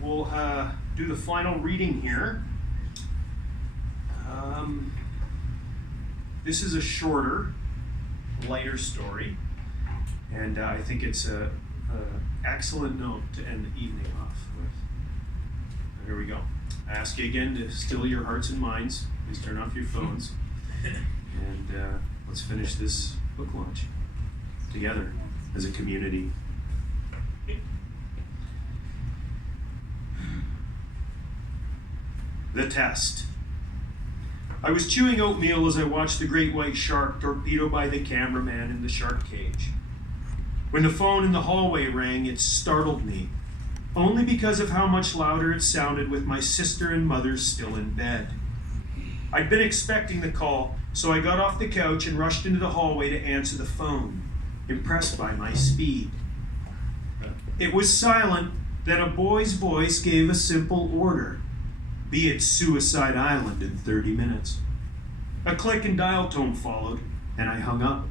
we'll do the final reading here. This is a shorter, lighter story, and I think it's an excellent note to end the evening off with. Here we go. I ask you again to still your hearts and minds. Please turn off your phones, and let's finish this book launch together as a community. The test. I was chewing oatmeal as I watched the great white shark torpedoed by the cameraman in the shark cage. When the phone in the hallway rang, it startled me, only because of how much louder it sounded with my sister and mother still in bed. I'd been expecting the call, so I got off the couch and rushed into the hallway to answer the phone, impressed by my speed. It was silent, then a boy's voice gave a simple order. Be at Suicide Island in 30 minutes. A click and dial tone followed, and I hung up.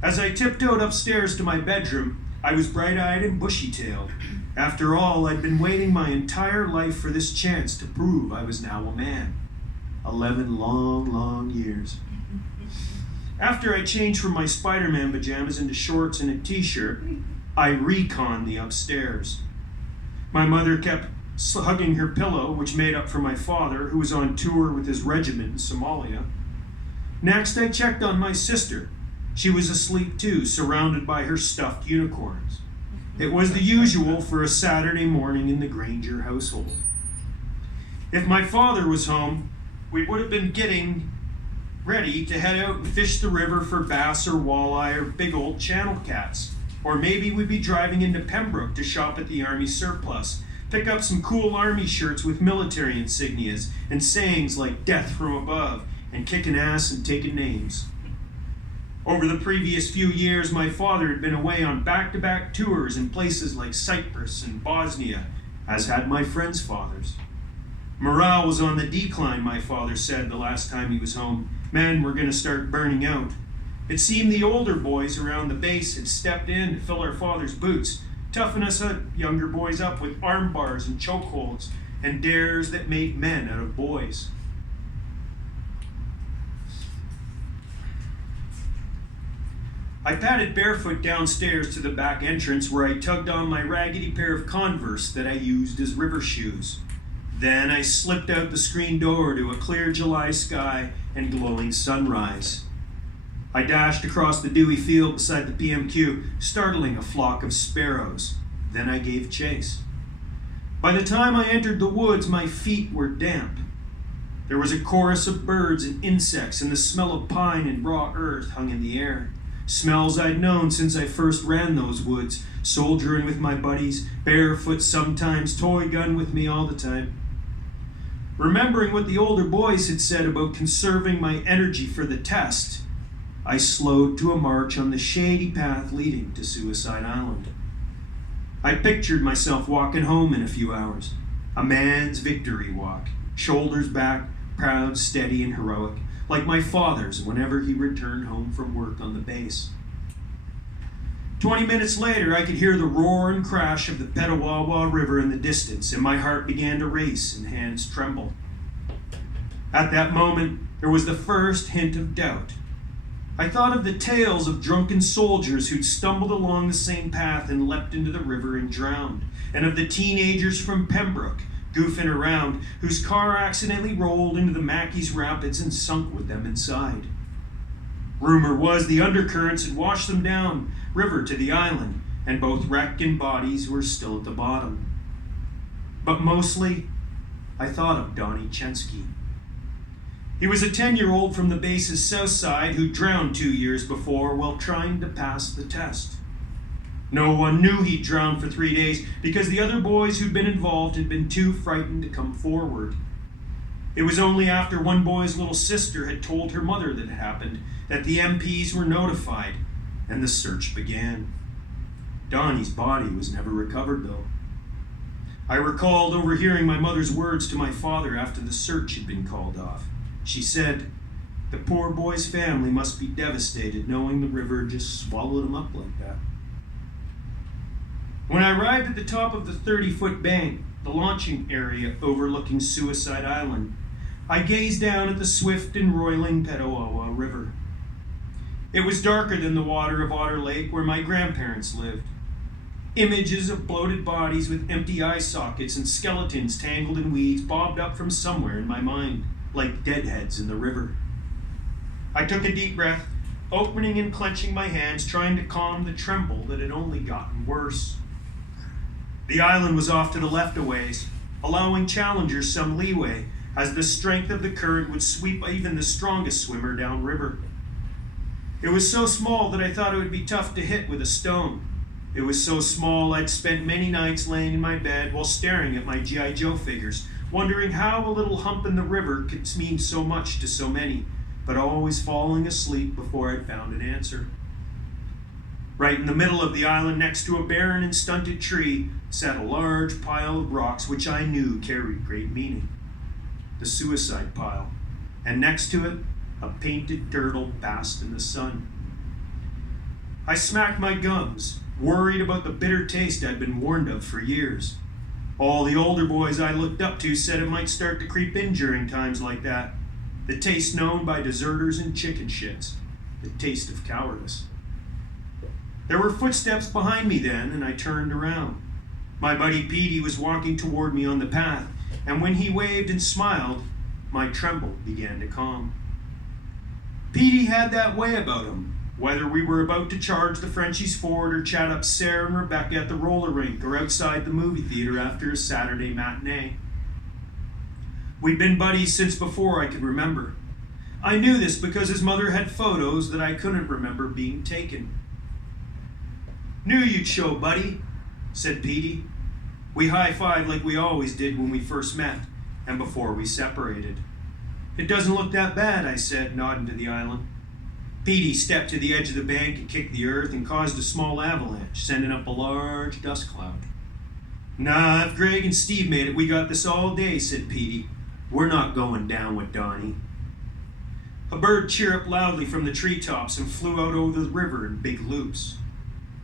As I tiptoed upstairs to my bedroom, I was bright-eyed and bushy-tailed. After all, I'd been waiting my entire life for this chance to prove I was now a man. 11 long, long years. After I changed from my Spider-Man pajamas into shorts and a t-shirt, I reconned the upstairs. My mother kept hugging her pillow, which made up for my father, who was on tour with his regiment in Somalia. Next, I checked on my sister. She was asleep too, surrounded by her stuffed unicorns. It was the usual for a Saturday morning in the Granger household. If my father was home, we would have been getting ready to head out and fish the river for bass or walleye or big old channel cats. Or maybe we'd be driving into Pembroke to shop at the Army surplus, pick up some cool Army shirts with military insignias and sayings like "death from above" and "kicking ass and taking names." Over the previous few years, my father had been away on back-to-back tours in places like Cyprus and Bosnia, as had my friends' fathers. Morale was on the decline, my father said the last time he was home. Men were going to start burning out. It seemed the older boys around the base had stepped in to fill our father's boots, toughen us younger boys up with arm bars and chokeholds and dares that made men out of boys. I padded barefoot downstairs to the back entrance where I tugged on my raggedy pair of Converse that I used as river shoes. Then I slipped out the screen door to a clear July sky and glowing sunrise. I dashed across the dewy field beside the PMQ, startling a flock of sparrows. Then I gave chase. By the time I entered the woods, my feet were damp. There was a chorus of birds and insects, and the smell of pine and raw earth hung in the air. Smells I'd known since I first ran those woods, soldiering with my buddies, barefoot sometimes, toy gun with me all the time. Remembering what the older boys had said about conserving my energy for the test, I slowed to a march on the shady path leading to Suicide Island. I pictured myself walking home in a few hours, a man's victory walk, shoulders back, proud, steady, and heroic, like my father's whenever he returned home from work on the base. 20 minutes later, I could hear the roar and crash of the Petawawa River in the distance, and my heart began to race and hands tremble. At that moment, there was the first hint of doubt. I thought of the tales of drunken soldiers who'd stumbled along the same path and leapt into the river and drowned, and of the teenagers from Pembroke, goofing around, whose car accidentally rolled into the Mackey's Rapids and sunk with them inside. Rumor was the undercurrents had washed them down river to the island, and both wreck and bodies were still at the bottom. But mostly, I thought of Donnie Chensky. He was a 10-year-old from the base's south side who drowned 2 years before while trying to pass the test. No one knew he'd drowned for 3 days because the other boys who'd been involved had been too frightened to come forward. It was only after one boy's little sister had told her mother that it happened that the MPs were notified, and the search began. Donnie's body was never recovered, though. I recalled overhearing my mother's words to my father after the search had been called off. She said, "The poor boy's family must be devastated knowing the river just swallowed him up like that." When I arrived at the top of the 30-foot bank, the launching area overlooking Suicide Island, I gazed down at the swift and roiling Petawawa River. It was darker than the water of Otter Lake where my grandparents lived. Images of bloated bodies with empty eye sockets and skeletons tangled in weeds bobbed up from somewhere in my mind, like deadheads in the river. I took a deep breath, opening and clenching my hands, trying to calm the tremble that had only gotten worse. The island was off to the left a ways, allowing challengers some leeway, as the strength of the current would sweep even the strongest swimmer downriver. It was so small that I thought it would be tough to hit with a stone. It was so small I'd spent many nights laying in my bed while staring at my G.I. Joe figures, wondering how a little hump in the river could mean so much to so many, but always falling asleep before I'd found an answer. Right in the middle of the island, next to a barren and stunted tree, sat a large pile of rocks which I knew carried great meaning. The suicide pile, and next to it, a painted turtle basked in the sun. I smacked my gums, worried about the bitter taste I'd been warned of for years. All the older boys I looked up to said it might start to creep in during times like that. The taste known by deserters and chicken shits. The taste of cowardice. There were footsteps behind me then, and I turned around. My buddy Petey was walking toward me on the path, and when he waved and smiled, my tremble began to calm. Petey had that way about him, whether we were about to charge the Frenchies forward or chat up Sarah and Rebecca at the roller rink or outside the movie theater after a Saturday matinee. We'd been buddies since before I could remember. I knew this because his mother had photos that I couldn't remember being taken. "Knew you'd show, buddy," said Petey. We high-fived like we always did when we first met and before we separated. "It doesn't look that bad," I said, nodding to the island. Petey stepped to the edge of the bank and kicked the earth and caused a small avalanche, sending up a large dust cloud. "Nah, if Greg and Steve made it, we got this all day," said Petey. "We're not going down with Donnie." A bird chirruped loudly from the treetops and flew out over the river in big loops.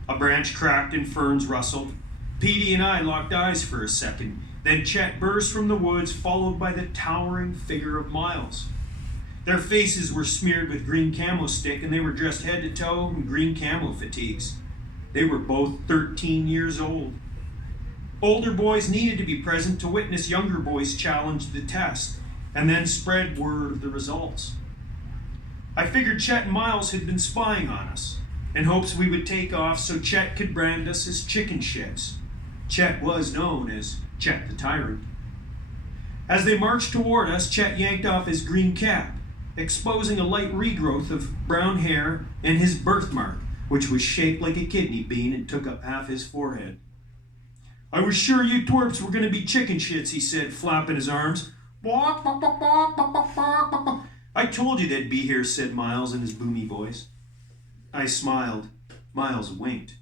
A branch cracked and ferns rustled. Petey and I locked eyes for a second. Then Chet burst from the woods, followed by the towering figure of Miles. Their faces were smeared with green camo stick, and they were dressed head to toe in green camo fatigues. They were both 13 years old. Older boys needed to be present to witness younger boys challenge the test, and then spread word of the results. I figured Chet and Miles had been spying on us, in hopes we would take off so Chet could brand us as chicken shits. Chet was known as Chet the Tyrant. As they marched toward us, Chet yanked off his green cap, exposing a light regrowth of brown hair and his birthmark, which was shaped like a kidney bean and took up half his forehead. "I was sure you twerps were going to be chicken shits," he said, flapping his arms. "I told you they'd be here," said Miles in his boomy voice. I smiled. Miles winked.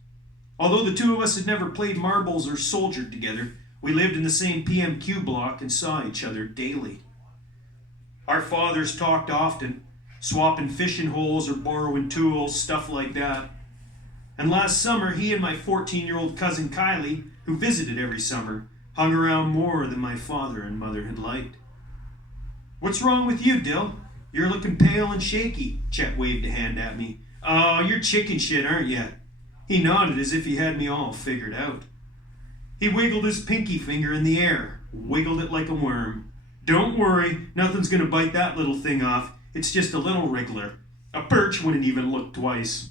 Although the two of us had never played marbles or soldiered together, we lived in the same PMQ block and saw each other daily. Our fathers talked often, swapping fishing holes or borrowing tools, stuff like that. And last summer, he and my 14-year-old cousin Kylie, who visited every summer, hung around more than my father and mother had liked. "What's wrong with you, Dill? You're looking pale and shaky." Chet waved a hand at me. "Oh, you're chicken shit, aren't you?" He nodded as if he had me all figured out. He wiggled his pinky finger in the air, wiggled it like a worm. "Don't worry, nothing's going to bite that little thing off. It's just a little wriggler. A perch wouldn't even look twice."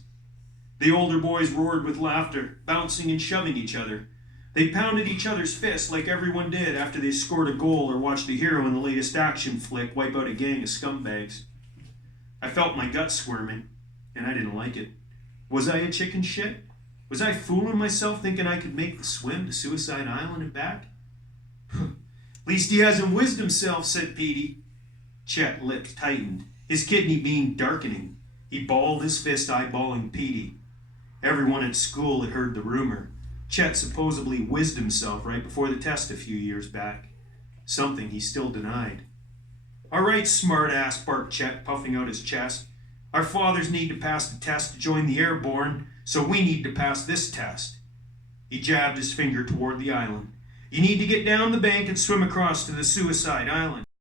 The older boys roared with laughter, bouncing and shoving each other. They pounded each other's fists like everyone did after they scored a goal or watched a hero in the latest action flick wipe out a gang of scumbags. I felt my gut squirming, and I didn't like it. Was I a chicken shit? Was I fooling myself thinking I could make the swim to Suicide Island and back? "Least he hasn't whizzed himself," said Petey. Chet's lips tightened, his kidney bean darkening. He balled his fist, eyeballing Petey. Everyone at school had heard the rumor. Chet supposedly whizzed himself right before the test a few years back, something he still denied. "All right, smart-ass," barked Chet, puffing out his chest. "Our fathers need to pass the test to join the airborne, so we need to pass this test." He jabbed his finger toward the island. You need to get down the bank and swim across to the suicide island.